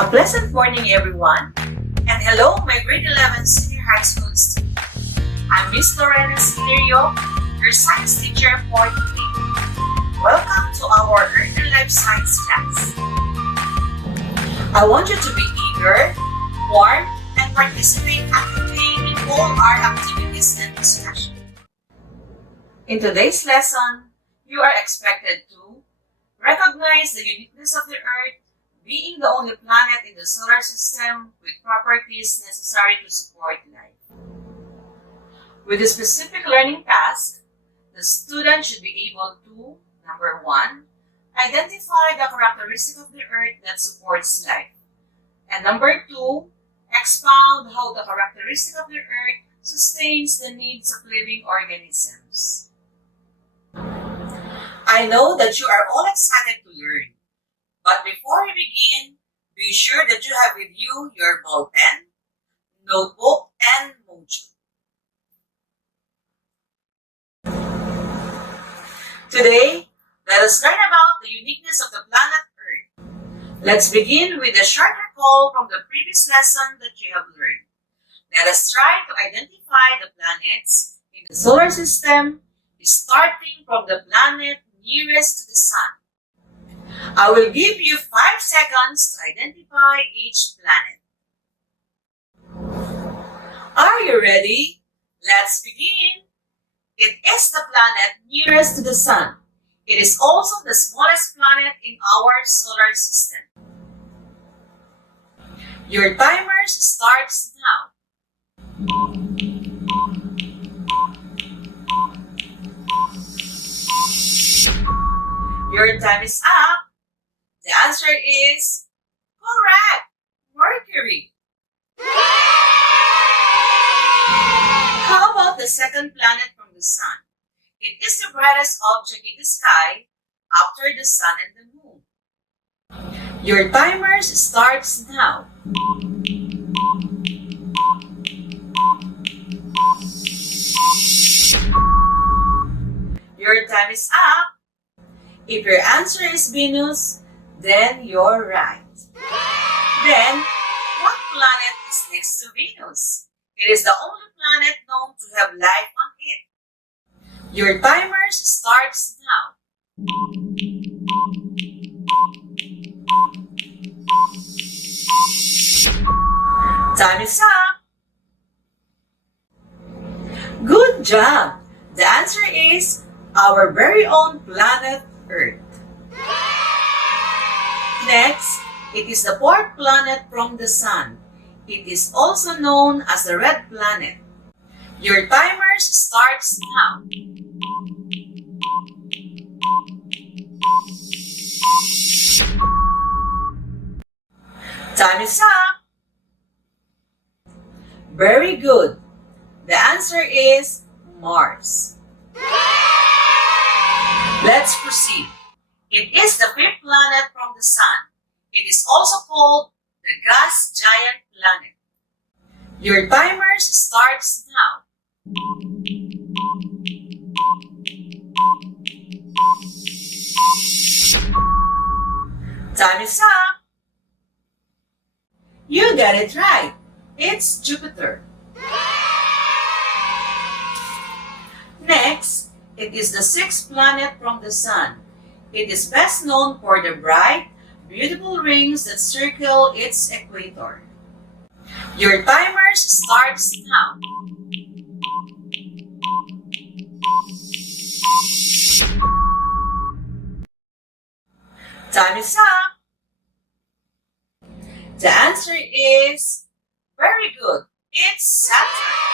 A pleasant morning, everyone, and hello, my grade 11 senior high school student. I'm Miss Lorena Silerio, your science teacher for today. Welcome to our Earth and Life Science class. I want you to be eager, warm, and participate actively in all our activities and discussion. In today's lesson, you are expected to recognize the uniqueness of the Earth, being the only planet in the solar system with properties necessary to support life. With a specific learning task, the student should be able to, number 1, identify the characteristic of the Earth that supports life. And number 2, expound how the characteristic of the Earth sustains the needs of living organisms. I know that you are all excited to learn. But before we begin, be sure that you have with you your ball pen, notebook, and mojo. Today, let us learn about the uniqueness of the planet Earth. Let's begin with a short recall from the previous lesson that you have learned. Let us try to identify the planets in the solar system, starting from the planet nearest to the Sun. I will give you 5 seconds to identify each planet. Are you ready? Let's begin. It is the planet nearest to the Sun. It is also the smallest planet in our solar system. Your timer starts now. Your time is up. The answer is correct, Mercury. How about the second planet from the Sun? It is the brightest object in the sky after the Sun and the Moon. Your timer starts now. Your time is up. If your answer is Venus, then you're right. Then, what planet is next to Venus? It is the only planet known to have life on it. Your timer starts now. Time is up. Good job! The answer is our very own planet Earth. Next, it is the 4th planet from the Sun. It is also known as the red planet. Your timer starts now. Time is up. Very good. The answer is Mars. Let's proceed. It is the 5th planet from the Sun. It is also called the gas giant planet. Your timer starts now. Time is up. You got it right. It's Jupiter. Next, it is the 6th planet from the Sun. It is best known for the bright, beautiful rings that circle its equator. Your timer starts now. Time is up. The answer is very good. It's Saturn.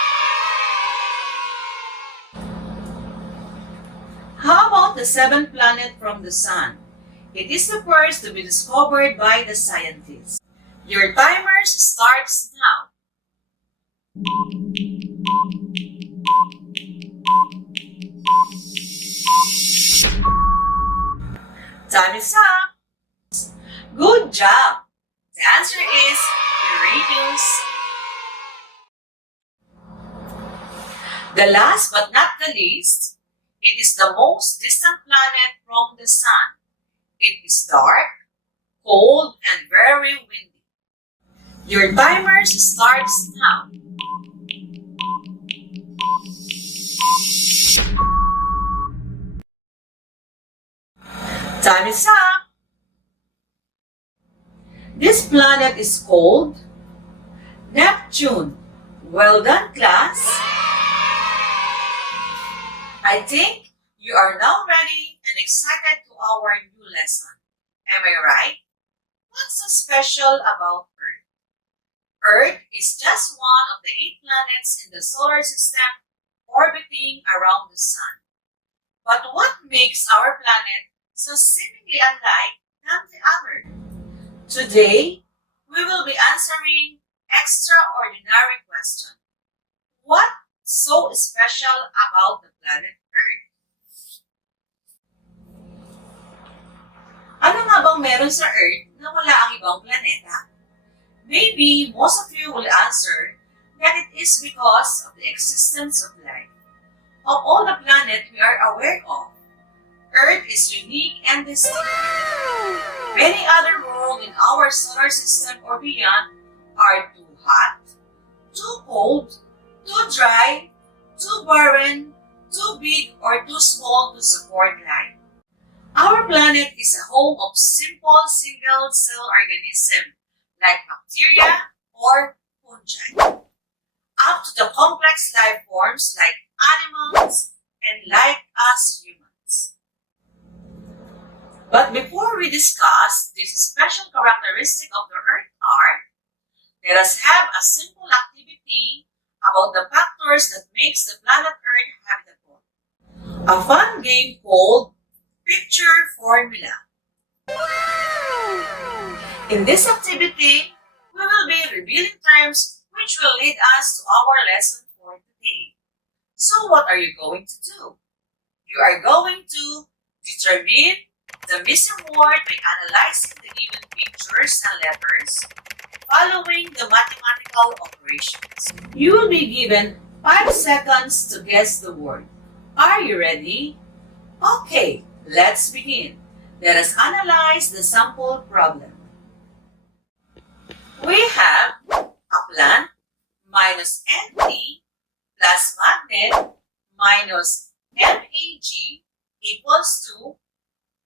How about the 7th planet from the Sun? It is the first to be discovered by the scientists. Your timer starts now. Time is up. Good job. The answer is Uranus. The last but not the least, it is the most distant planet from the Sun. It is dark, cold, and very windy. Your timer starts now. Time is up. This planet is called Neptune. Well done, class. I think you are now ready and excited to our new lesson. Am I right? What's so special about Earth? Earth is just one of the 8 planets in the solar system orbiting around the Sun. But what makes our planet so seemingly unlike than the other? Today, we will be answering extraordinary question. What's so special about the planet Earth? Ano nga bang meron sa Earth na wala ang ibang planeta? Maybe most of you will answer that it is because of the existence of life. Of all the planets we are aware of, Earth is unique and distinct. Many other worlds in our solar system or beyond are too hot, too cold, too dry, too barren, too big, or too small to support life. Our planet is a home of simple single-cell organisms like bacteria or fungi, up to the complex life forms like animals and like us humans. But before we discuss this special characteristic of the Earth let us have a simple activity about the factors that makes the planet Earth habitable. A fun game called Picture Formula. In this activity, we will be revealing terms which will lead us to our lesson for today. So what are you going to do? You are going to determine the missing word by analyzing the given pictures and letters, following the mathematical operations. You will be given 5 seconds to guess the word. Are you ready? Okay, let's begin. Let us analyze the sample problem. We have a plant minus NT plus magnet minus MAG equals to,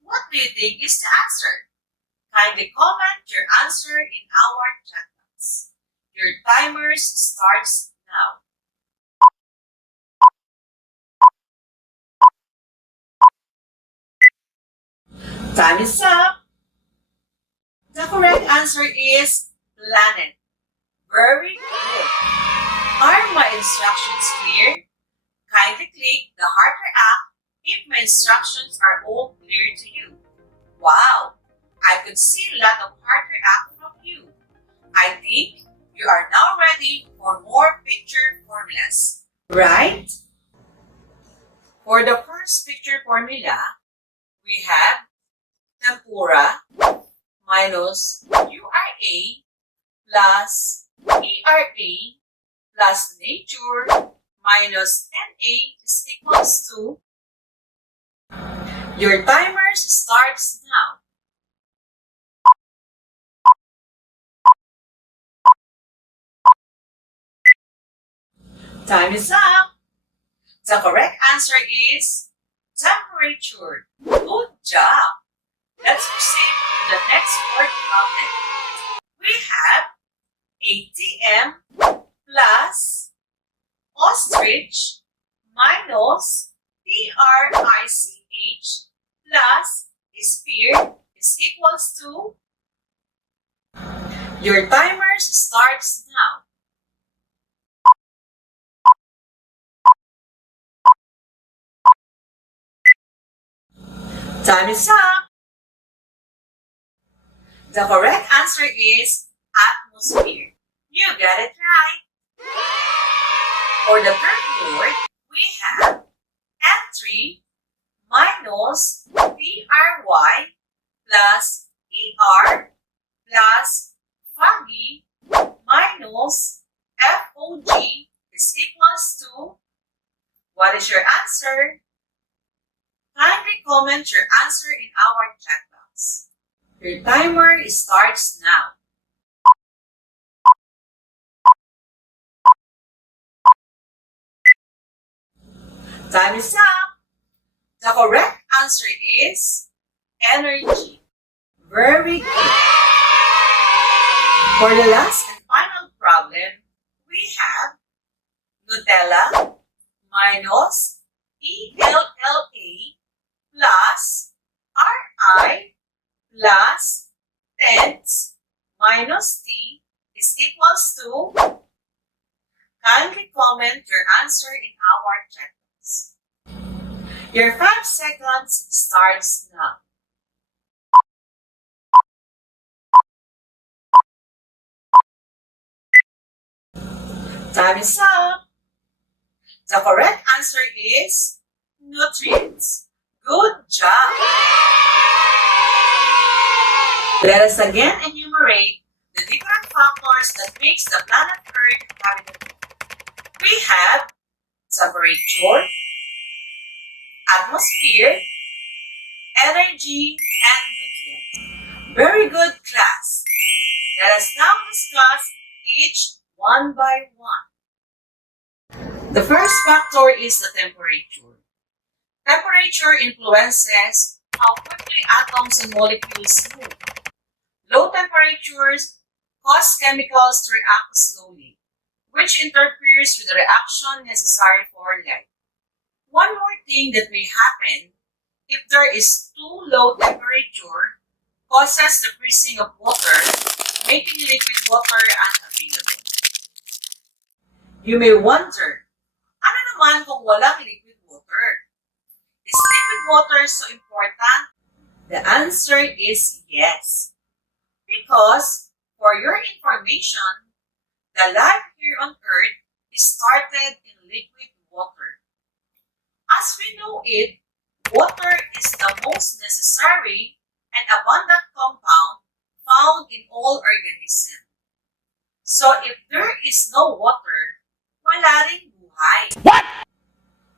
what do you think is the answer? Kindly comment your answer in our chat box. Your timer starts now. Time is up. The correct answer is planet. Very good. Are my instructions clear? Kindly click the heart react if my instructions are all clear to you. Wow! I could see a lot of heart react from you. I think you are now ready for more picture formulas, right? For the first picture formula, we have tempura minus URA plus ERA plus nature minus NA is equals to. Your timer starts now. Time is up. The correct answer is temperature. Good job. Let's proceed to the next word problem. We have ATM plus ostrich minus PRICH plus sphere is equals to. Your timer starts now. Time is up. The correct answer is atmosphere. You got it right. For the third word, we have N3 minus PRY plus ER plus foggy minus FOG is equals to. What is your answer? Kindly comment your answer in our chat box. Your timer starts now. Time is up. The correct answer is energy. Very good. For the last and final problem, we have Nutella minus ELLA plus RI plus tenths minus T is equals to. Kindly comment your answer in our chat box. Your 5 seconds starts now. Time is up. The correct answer is nutrients. Good job. Let us again enumerate the different factors that makes the planet Earth habitable. We have temperature, atmosphere, energy, and nutrients. Very good, class. Let us now discuss each one by one. The first factor is the temperature. Temperature influences how quickly atoms and molecules move. Low temperatures cause chemicals to react slowly, which interferes with the reaction necessary for life. One more thing that may happen if there is too low temperature causes the freezing of water, making liquid water unavailable. You may wonder, ano naman kung walang liquid water? Is liquid water so important? The answer is yes. Because, for your information, the life here on Earth is started in liquid water. As we know it, water is the most necessary and abundant compound found in all organisms. So if there is no water, wala ring buhay. What?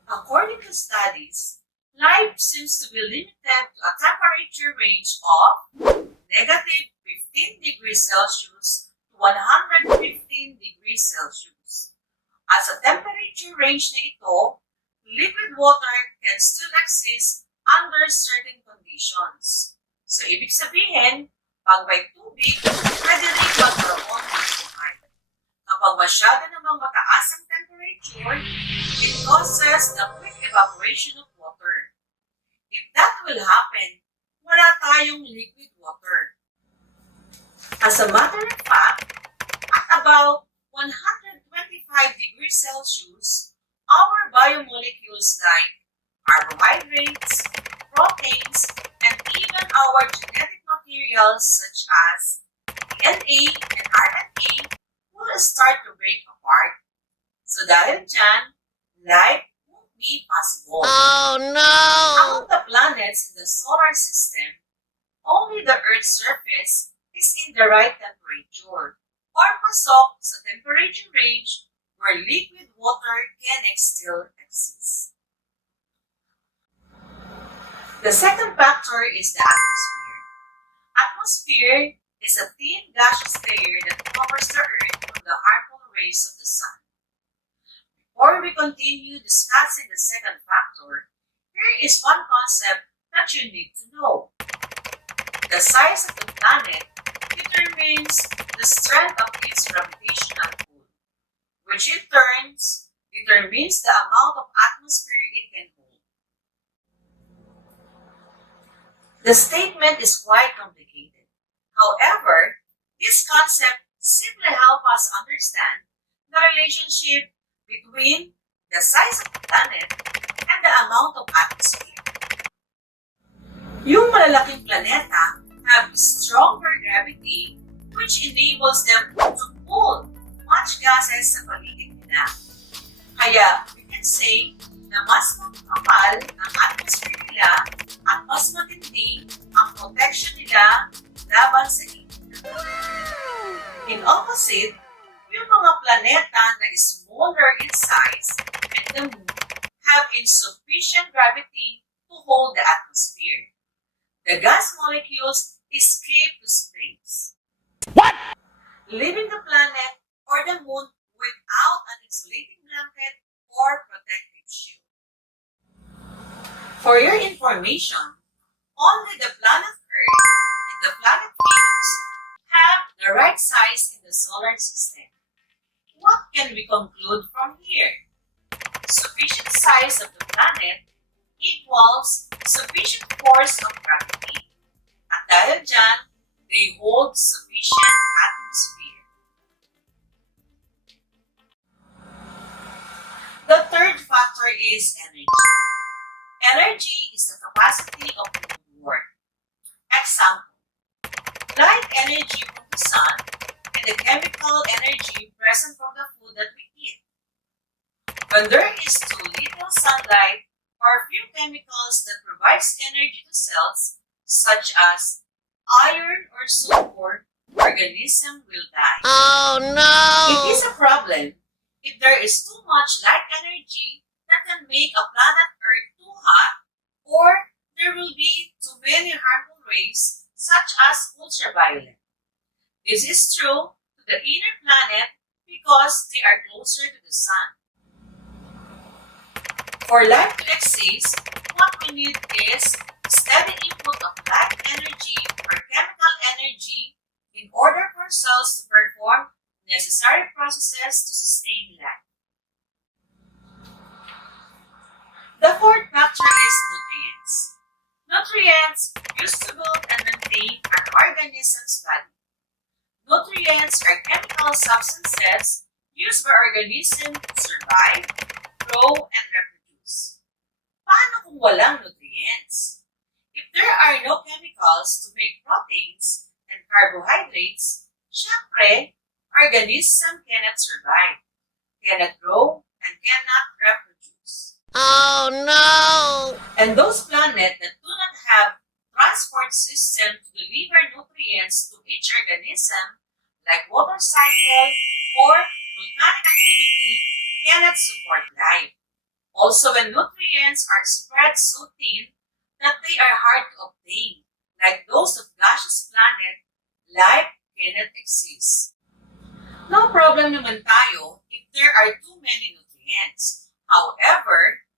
According to studies, life seems to be limited to a temperature range of negative 15 degrees Celsius to 115 degrees Celsius. As a temperature range na ito, liquid water can still exist under certain conditions. So, ibig sabihin, pag may tubig, pwede rin magkaroon ng buhay. Kapag masyado namang mataas ang temperature, it causes the quick evaporation of water. If that will happen, wala tayong liquid water. As a matter of fact, at about 125 degrees Celsius, our biomolecules like carbohydrates, proteins, and even our genetic materials such as DNA and RNA will start to break apart. So dahil dyan, life won't be possible. Oh no! Among the planets in the solar system, only the Earth's surface is in the right temperature or pasok sa temperature range where liquid water can still exist. The second factor is the atmosphere. Atmosphere is a thin gaseous layer that covers the Earth from the harmful rays of the sun. Before we continue discussing the second factor, here is one concept that you need to know. The size of the planet determines the strength of its gravitational pull, which in turn determines the amount of atmosphere it can hold. The statement is quite complicated. However, this concept simply helps us understand the relationship between the size of the planet and the amount of atmosphere. Yung malalaking planeta have stronger gravity which enables them to pull much gases sa paligid nila. Kaya, we can say na mas makapal ang atmosphere nila at mas matindi ang protection nila laban sa init. In opposite, yung mga planeta na smaller in size and the moon have insufficient gravity to hold the atmosphere. The gas molecules escape to space. What? Leaving the planet or the moon without an insulating blanket or protective shield. For your information, only the planet Earth and the planet Venus have the right size in the solar system. What can we conclude from here? Sufficient size of the planet equals sufficient force of gravity. At dahil dyan, they hold sufficient atmosphere. The third factor is energy. Energy is the capacity of moving work. Example, light energy from the sun and the chemical energy present from the food that we eat. When there is too little sunlight or few chemicals that provides energy to cells, such as iron or sulfur, organism will die. Oh no! It is a problem if there is too much light energy that can make a planet Earth too hot, or there will be too many harmful rays such as ultraviolet. This is true to the inner planet because they are closer to the sun. For life to exist, what we need is steady input of light energy or chemical energy in order for cells to perform necessary processes to sustain life. The fourth factor is nutrients. Nutrients used to build and maintain an organism's body. Nutrients are chemical substances used by organisms to survive, grow, and reproduce. Paano kung walang nutrients? If there are no chemicals to make proteins and carbohydrates, syempre, organism cannot survive, cannot grow, and cannot reproduce. Oh no! And those planets that do not have transport system to deliver nutrients to each organism, like water cycle or volcanic activity, cannot support life. Also, when nutrients are spread so thin that they are hard to obtain, like those of gaseous planet, life cannot exist. No problem naman tayo if there are too many nutrients. However,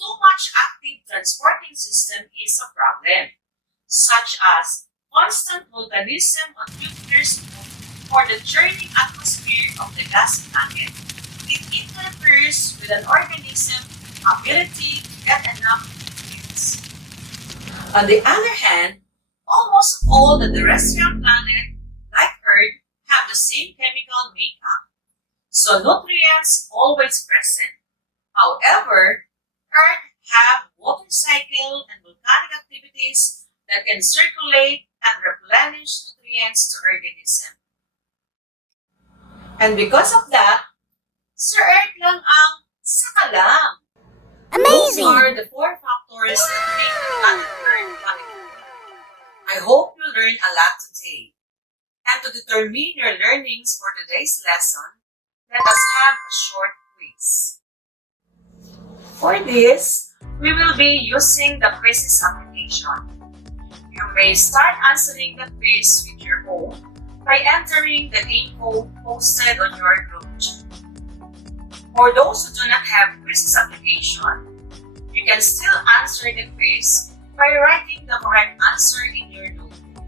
too much active transporting system is a problem, such as constant volcanism on Jupiter's moon or the churning atmosphere of the gas planet. It interferes with an organism's ability to get enough nutrients. On the other hand, almost all the terrestrial planets, like Earth, have the same chemical makeup, so nutrients always present. However, Earth have water cycle and volcanic activities that can circulate and replenish nutrients to organism. And because of that, sa Earth lang ang saka lang. Amazing! Those are the four factors that make the planet Earth planet. I hope you learned a lot today. And to determine your learnings for today's lesson, let us have a short quiz. For this, we will be using the quizzes application. You may start answering the quiz with your own by entering the game code posted on your group chat. For those who do not have quizzes application, you can still answer the quiz by writing the correct answer in your notebook.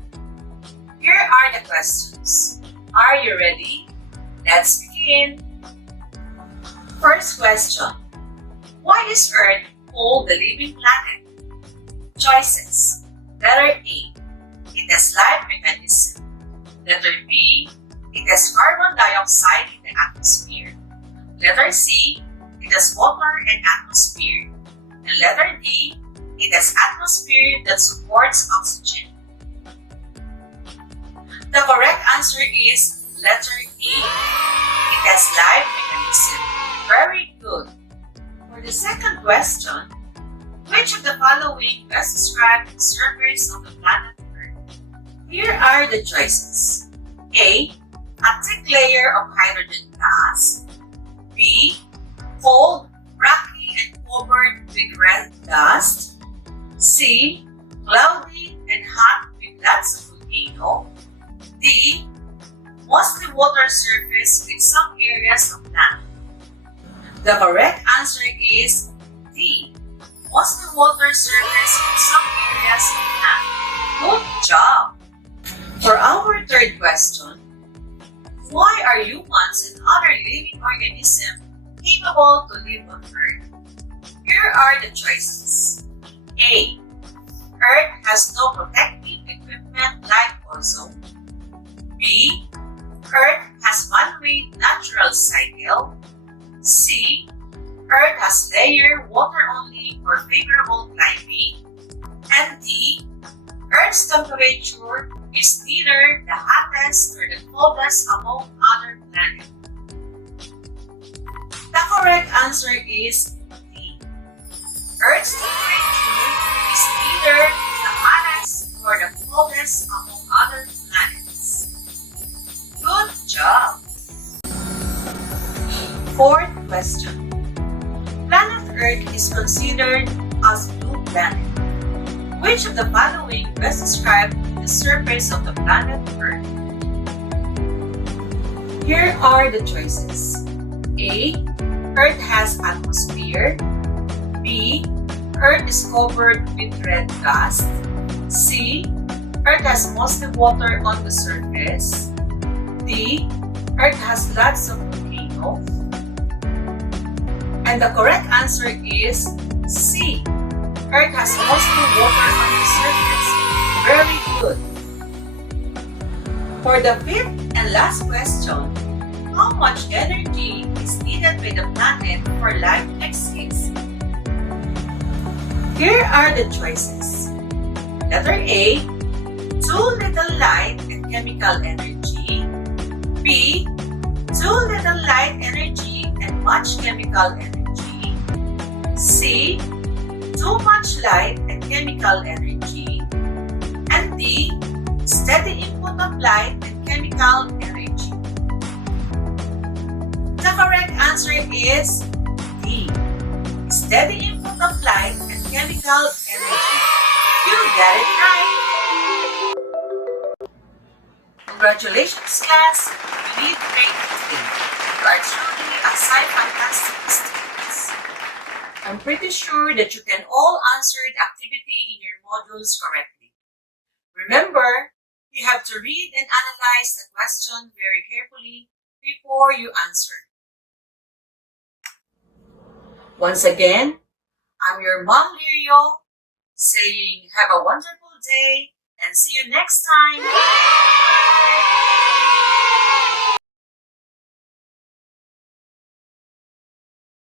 Here are the questions. Are you ready? Let's begin. First question. Why is Earth called the living planet? Choices. Letter A. It has life mechanism. Letter B. It has carbon dioxide in the atmosphere. Letter C. It has water and atmosphere. And letter D. It has atmosphere that supports oxygen. The correct answer is letter A. It has life mechanism. Very good. For the second question, which of the following best describe the surface of the planet Earth? Here are the choices. A. A thick layer of hydrogen gas. B. Cold, rocky, and covered with red dust. C. Cloudy and hot with lots of volcano. D. Mostly water surface with some areas of land. The correct answer is D. mostly water surface in some areas not. Good job! For our third question, why are humans and other living organisms capable to live on Earth? Here are the choices. A. Earth has no protective equipment like ozone. B. Earth has man-made natural cycle. C. Earth has layered water only for favorable climate. And D. Earth's temperature is neither the hottest nor the coldest among other planets. The correct answer is D. Earth's temperature is neither the hottest nor the coldest among other planets. Good job! Fourth question. Planet Earth is considered as blue planet. Which of the following best describe the surface of the planet Earth? Here are the choices. A. Earth has atmosphere. B. Earth is covered with red dust. C. Earth has mostly water on the surface. D. Earth has lots of volcanoes. And the correct answer is C. Earth has mostly water on the surface. Very good. For the fifth and last question, how much energy is needed by the planet for life to exist? Here are the choices. Letter A, too little light and chemical energy. B, too little light energy and much chemical energy. C, too much light and chemical energy. And D, steady input of light and chemical energy. The correct answer is D, steady input of light and chemical energy. You got it right! Congratulations, class! You did great today. You are truly a sci-fantastic students. I'm pretty sure that you can all answer the activity in your modules correctly. Remember, you have to read and analyze the question very carefully before you answer. Once again, I'm your Mom Lirio, saying have a wonderful day and see you next time!